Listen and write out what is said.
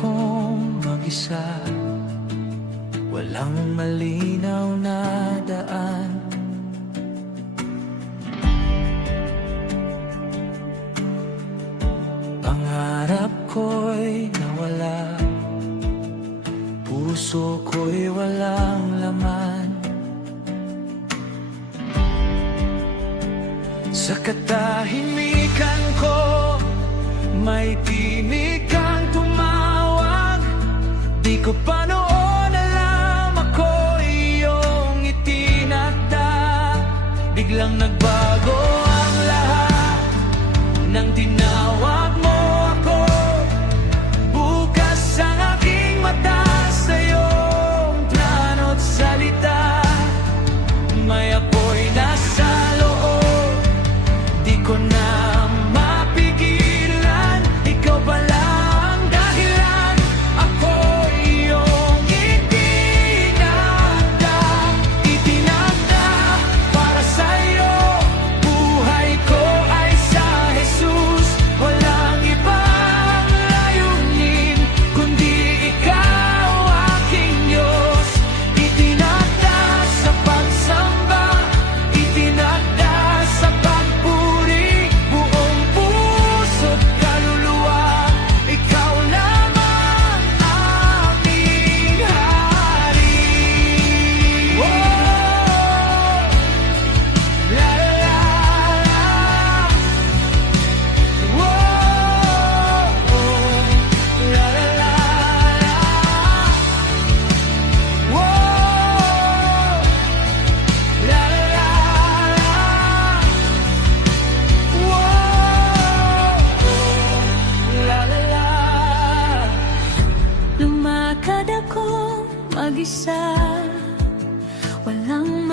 akong mag-isa, walang malinaw na daan. Pangarap ko'y nawala, puso ko'y walang laman. Sa katahimikan ko, may tinig kang tumawag. Di ko pa noon alam ako iyong itinakda. Biglang nagbago ang lahat nang tinawag mo ako. Bukas ang aking mata sa iyong plano't salita. May apoy na sa loob, di ko na mapigilan. Ikaw pala ang dahilan, ako iyong itinakda. Itinakda para sa'yo, buhay ko ay sa Jesus. Walang ibang layunin, kundi ikaw aking Diyos. Itinakda sa pagsamba, itinakda sa pagpuri, buong puso't kaluluwa. Ikaw lamang aming hari. Whoa! La la la la. Whoa! La la la la. Whoa! La la la la. Whoa! La la la. Lumakad ako mag-isa, walang